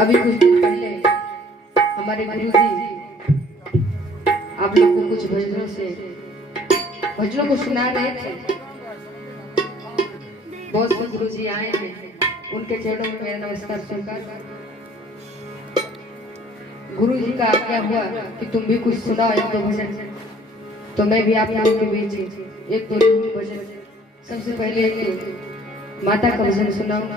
अभी कुछ दिन पहले हमारे गुरुजी आप लोग को कुछ भजनों को सुना रहे थे। बहुत से गुरुजी आए हैं, उनके चरणों में मेरा नमस्कार स्वीकार। गुरुजी का आज्ञा हुआ कि तुम भी कुछ सुनाओ एक दो भजन, तो मैं भी आप लोगों के बीच एक दो भजन। सबसे पहले एक माता का भजन सुनाऊं।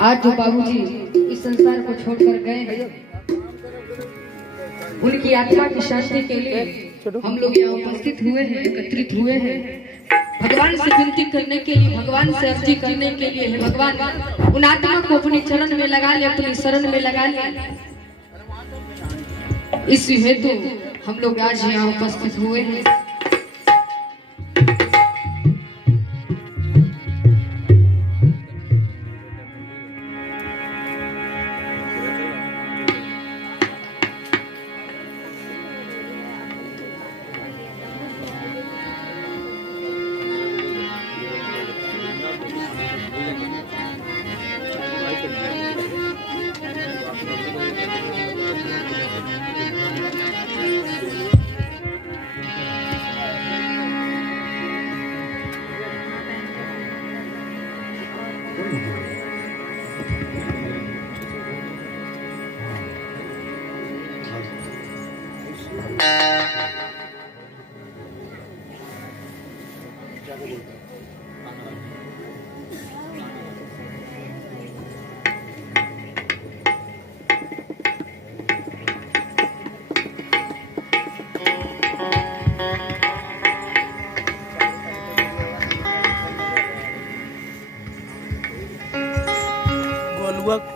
आज जो बाबूजी इस संसार को छोड़कर गए हैं, उनकी आत्मा की शांति के लिए हम लोग यहाँ उपस्थित हुए हैं, एकत्रित हुए हैं। भगवान से विनती करने के लिए, भगवान से अर्जी करने के लिए है। भगवान उन आत्मा को अपने चरण में लगा ले, अपनी शरण में लगा ले। इस हेतु हम लोग आज यहाँ उपस्थित हुए हैं।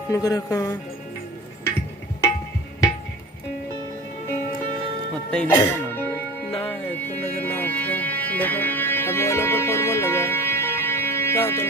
नगर का होता ही नहीं ना है तो नजर ना आता। देखो अब वालों पर कौन बोल लगा क्या तो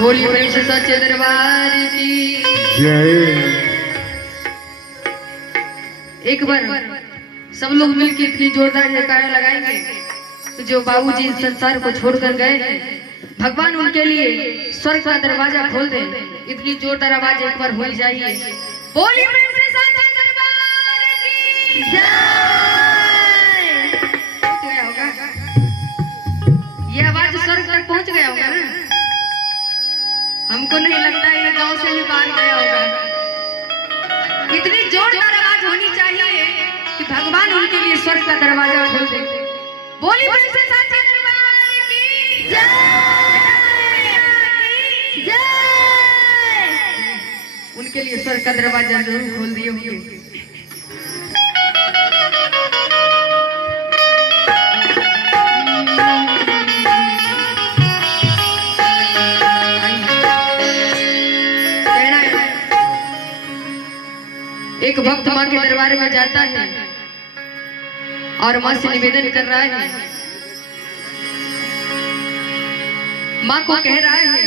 बोलिए गणेश सच्चे दरबार की जय। एक बार सब लोग मिलकर इतनी जोरदार जयकारा लगाएंगे तो जो बाबूजी इस संसार को छोड़कर गए हैं, भगवान उनके लिए स्वर्ग का दरवाजा खोल दे। इतनी जोरदार आवाज एक बार होनी चाहिए। बोलिए गणेश सच्चे दरबार की जय। पहुंच गया होगा, ये आवाज स्वर्ग तक पहुंच गया होगा ना। हमको नहीं लगता ये गांव से भी बाहर गया होगा। इतनी जोरदार आवाज होनी चाहिए कि भगवान उनके लिए स्वर्ग का दरवाजा खोल दे। बोली गणेश सच्चे दरबार की जय। उनके लिए स्वर्ग का दरवाजा जरूर खोल दिए होंगे। एक भक्त माँ के दरबार में जाता है और माँ से निवेदन कर रहा है। माँ को कह रहा है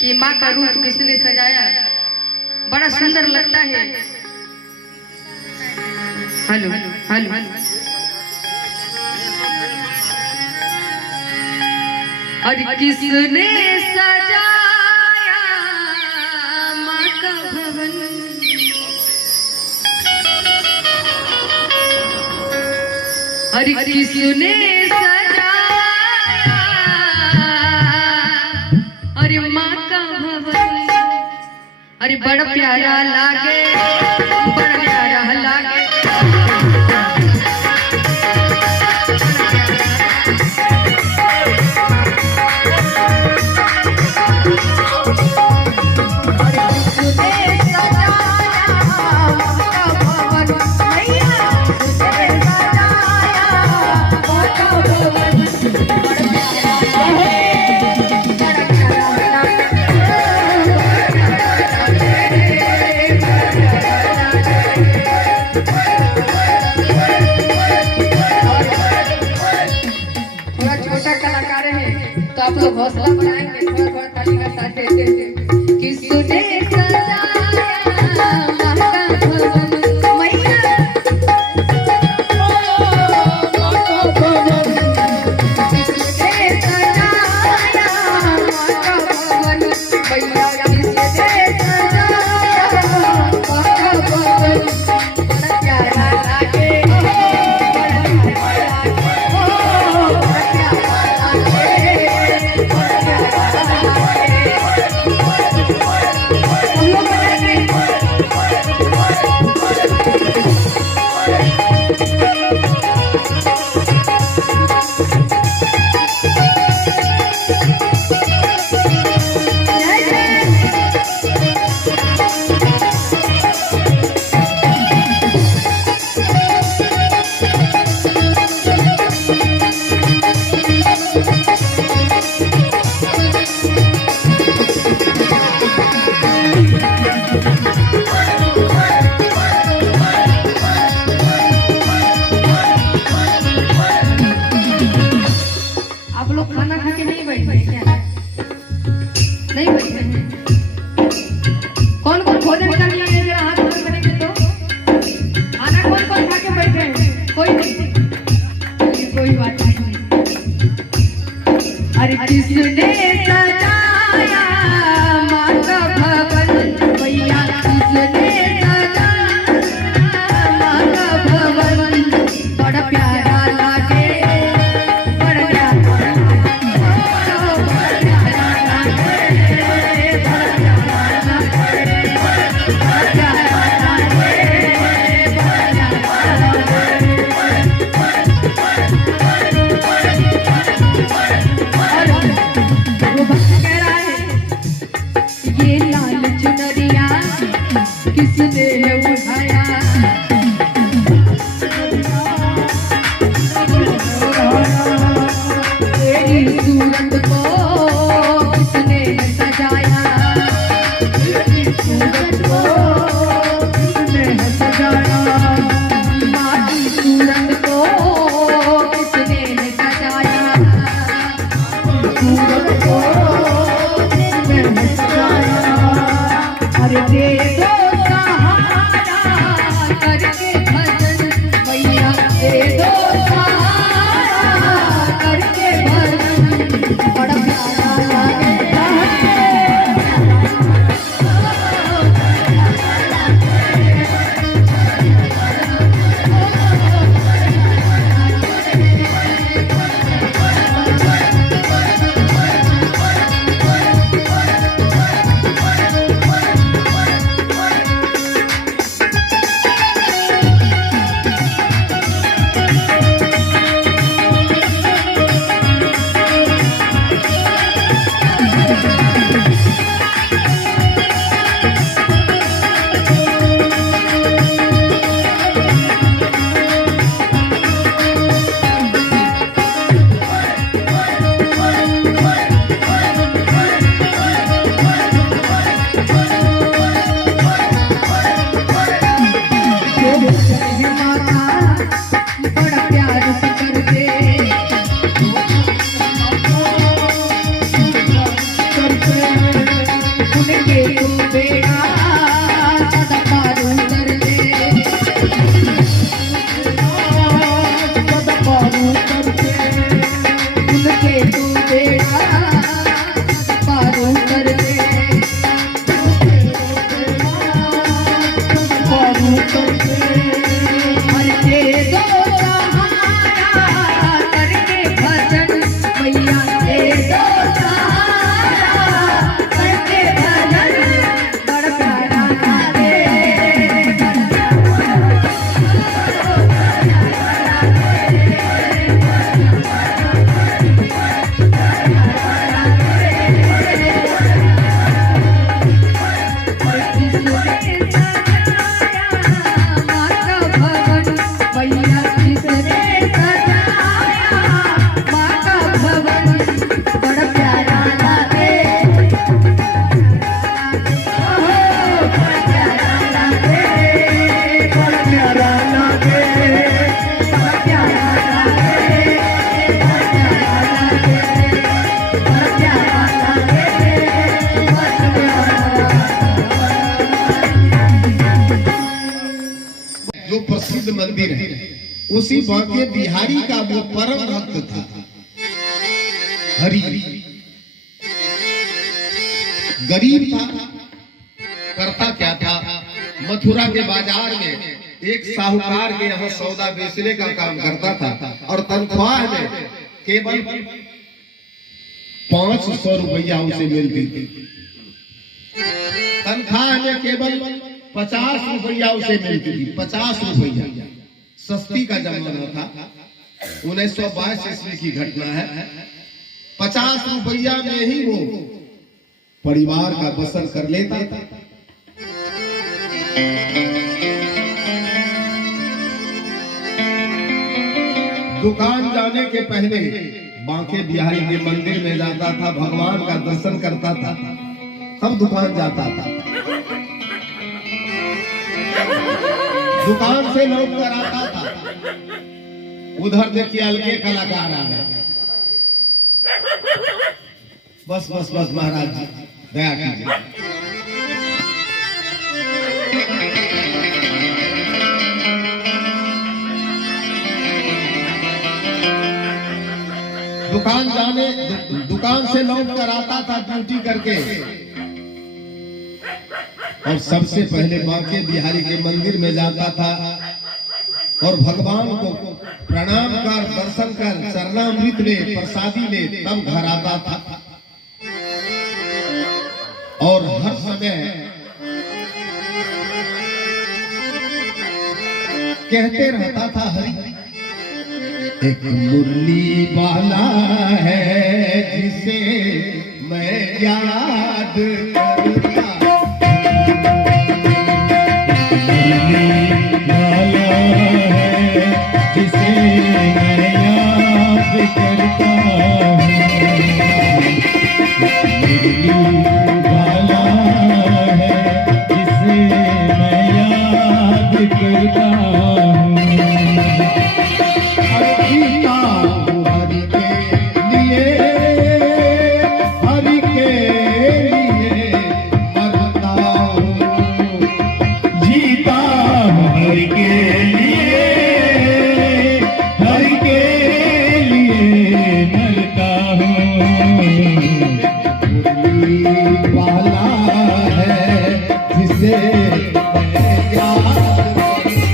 कि माँ का रूप किसने सजाया, बड़ा सुंदर लगता है। हेलो हेलो और किसने सजाया माँ का भवन, अरे किसने सजाया अरे माँ का भवन। अरे बड़ा प्यारा लागे, बड़ा प्यारा लागे। अरे किसने सजाया आप लोग हौसला बढ़ाएंगे, थोड़ा थोड़ा ताली का साथ देते हैं। किसने सजाया माता भवन मैया, किसने सजाया माता भवन मैया, किसने सजाया माता भवन। बड़ा प्यारा लागे, बड़ा प्यारा लागे, बड़ा प्यारा लागे, बड़ा प्यारा लागे। हम लोग बनाएंगे। आप लोग खाना खा के नहीं बैठे हैं क्या? नहीं बैठे हैं? कौन कौन भोजन कर लिया है? जरा हाथ ऊपर करेंगे तो। खाना कौन कौन खा के बैठे हैं? कोई नहीं? चलिए, कोई बात नहीं। अरे किसने सजाया माता भवन मैया, किसने सजाया माता भवन। बड़ा प्यारा लागे, बड़ा प्यारा लागे, बड़ा प्यारा लागे, बड़ा प्यारा लागे, बड़ा प्यारा लागे, बड़ा प्यारा लागे। वो भक्त कह रहा है, ये लाल चुनरिया किसने उठाया, तेरी सूरत को किसने सजाया, तेरी सूरत को किसने सजाया, माँ की सूरत को किसने सजाया, सूरत को किसने सजाया। अरे दे दो सहारा करके भजन मैया, दे दो सहारा करके भजन। बड़ा प्यारा लागे, बड़ा प्यार से करके उनके तो बेड़ा सदा पारू कर दे, सदा पारू कर दे, उनके तो बेड़ा सदा पारू कर दे, पारू कर दे। हर दे दो सहारा करके भजन मैया, दे दो सहारा करके भजन। बड़ा प्यारा प्रसिद्ध मंदिर है। उसी बांके बिहारी का वो परम भक्त था हरि, गरीब था। करता क्या था, मथुरा के बाजार में एक साहूकार के यहाँ सौदा बेचने का काम करता था और तनख्वाह में केवल 500 रुपया उसे मिलती थी। तनख्वाह में केवल 50 रुपया उसे मिलती थी। 50 रुपया, सस्ती का जमाना था, 1922 ईस्वी की घटना है। 50 रुपया में ही वो परिवार का बसर कर लेता था। दुकान जाने के पहले बांके बिहारी के मंदिर में जाता था, भगवान का दर्शन करता था, तब दुकान जाता था। दुकान से लौट कर आता था, उधर देखिए अलगे कलाकार आ गए। बस बस बस महाराज जी दया कीजिए। दुकान से लौट कर आता था ड्यूटी करके, और सबसे पहले बांके बिहारी के मंदिर में जाता था और भगवान को प्रणाम कर, दर्शन कर, चरणामृत ले, प्रसादी ले, तब घर आता था। और हर समय कहते रहता था हरि, एक मुरली वाला है जिसे मैं याद करता, मुरली वाला है जिसे मैं याद करता हूँ, मुरली वाला है जिसे मैं याद करता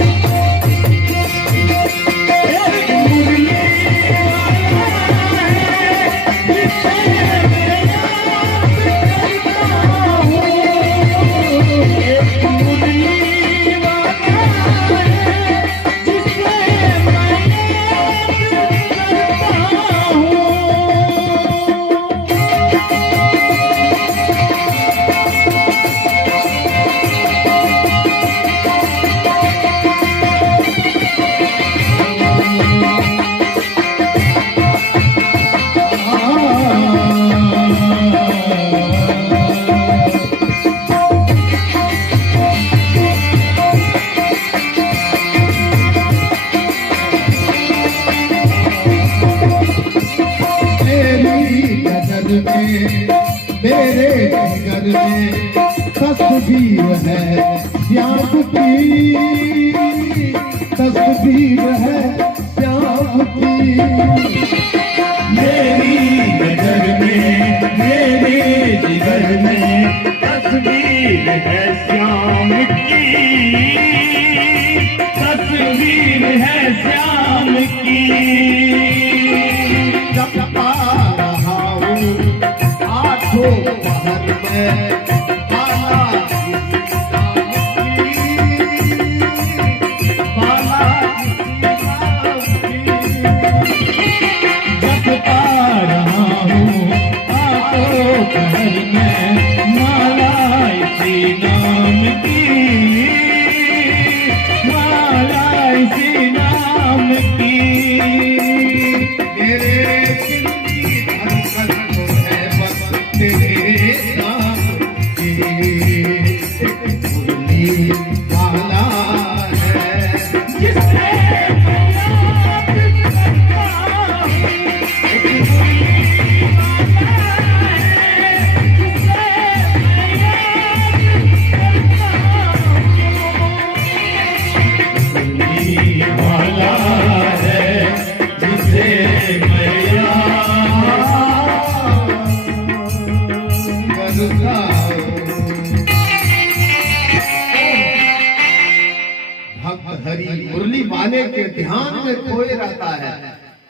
हूँ। मेरे घर में तस्वीर है श्याम की, तस्वीर है श्याम की। मेरी नजर में, मेरे जिगर में तस्वीर है श्याम की, तस्वीर है श्याम की। जपता रहा हूँ आठों पहर में बाला जपता रहा हूँ आठों पहर में माला इसी नाम की, माला इसी नाम की। मेरे दिल की धड़कन तो है बस तेरे नाम की, मुरली वाला है जिसे मैं याद करता हूँ, मुरली वाला है जिसे मैं याद करता हूँ। वाले के ध्यान में खोए रहता है,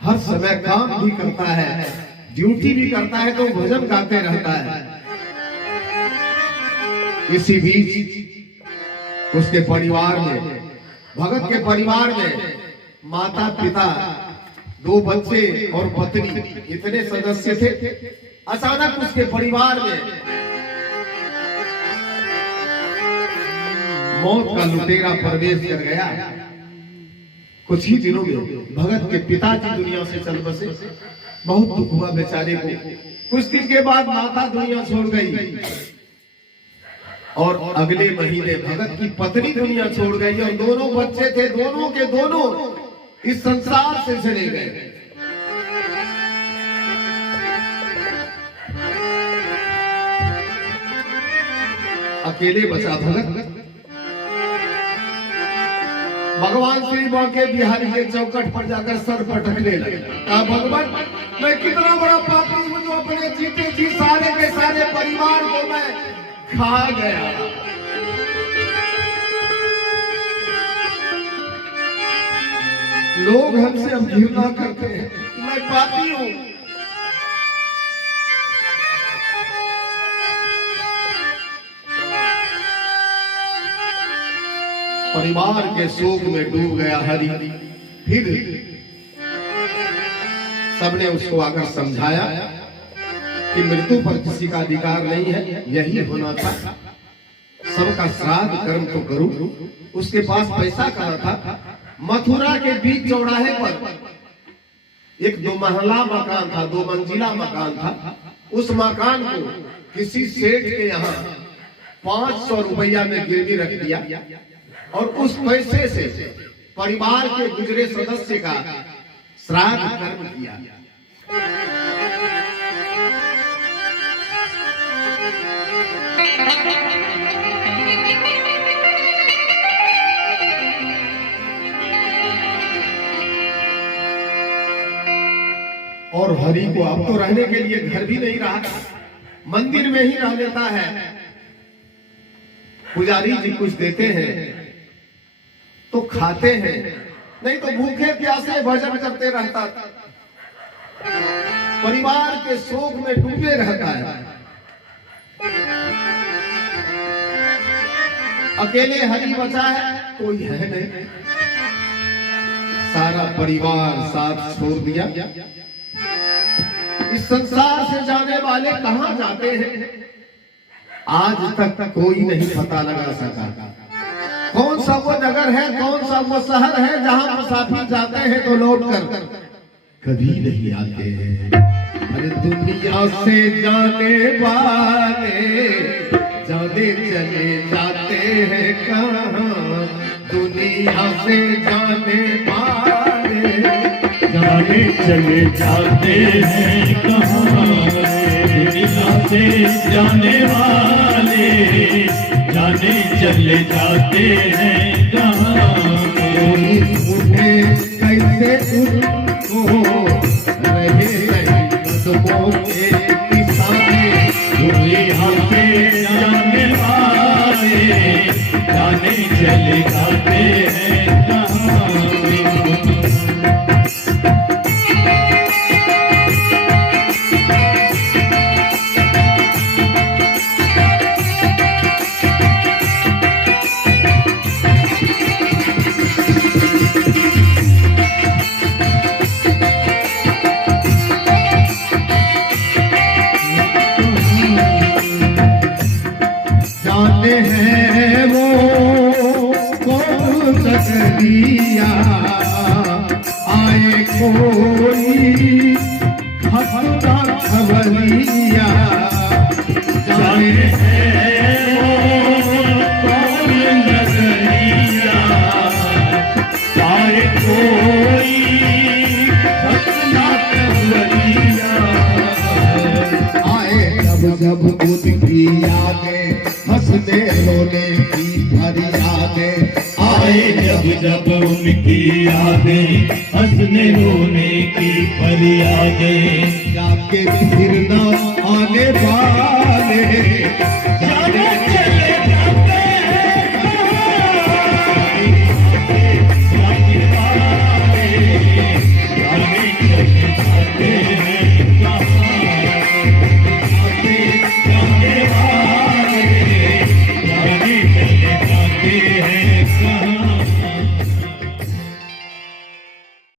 हर समय काम भी करता है, ड्यूटी भी करता है, तो भजन गाते रहता है। इसी बीच उसके परिवार में, भगत के परिवार में माता पिता, 2 बच्चे और पत्नी, इतने सदस्य थे। अचानक उसके परिवार में मौत का लुटेरा प्रवेश कर गया। कुछ ही दिनों में भगत के पिताजी दुनिया से चल बसे। बहुत दुख हुआ बेचारे को। कुछ दिन के बाद माता दुनिया छोड़ गई और अगले महीने भगत की पत्नी दुनिया छोड़ गई और 2 बच्चे थे, दोनों के दोनों इस संसार से चले गए। अकेले बचा भगत। भगवान श्री बांके बिहारी के चौकट पर जाकर सर पटकने लगे। कहा, भगवान, मैं कितना बड़ा पापी हूँ जो अपने जीते जी सारे के सारे परिवार को मैं खा गया। लोग हमसे अब घृणा करते हैं, मैं पापी हूँ। परिवार के शोक में डूब गया हरि। फिर सबने उसको आकर समझाया कि मृत्यु पर किसी का अधिकार नहीं है, यही होना था। सबका श्राद्ध कर्म तो करूं। उसके पास पैसा कहाँ था? मथुरा के बीच चौराहे पर एक 2 महला मकान था, 2 मंजिला मकान था। उस मकान को किसी सेठ के यहाँ 500 रुपया में गिरवी रख दिया और उस पैसे से परिवार के गुजरे सदस्य का श्राद्ध कर्म किया। और हरि को अब तो रहने के लिए घर भी नहीं रहा, मंदिर में ही रह लेता है। पुजारी जी कुछ देते हैं तो खाते हैं, नहीं तो भूखे प्यासे भजन करते रहता। परिवार के शोक में डूबे रहता है। अकेले हरि बचा है, कोई है नहीं। सारा परिवार साथ छोड़ दिया। इस संसार से जाने वाले कहां जाते हैं, आज तक कोई नहीं पता लगा सका। कौन सा वो नगर है, कौन सा वो शहर है जहां मुसाफिर जाते हैं तो लौट कर कभी नहीं आते हैं। अरे दुनिया से जाने वाले जाने चले जाते हैं कहां, दुनिया से जाने वाले जाने चले जाते हैं कहाँ, दुनिया से जाने वाले जाने चले जाते हैं कहाँ। कोई उन्हें कैसे उनको रहे कदमों के किसाने, दुनिया से जाने वाले जाने चले जाते हैं कहाँ। दिया आए कोई हंसता खबरिया, जाने हैं वो कौन नजरिया, आए कोई हंसता खबरिया। आए जब जब उनकी यादें हंसने रोने की फरियादें, आए जब जब उनकी यादें हंसने रोने की फरियादें, जाके फिर न आने वाले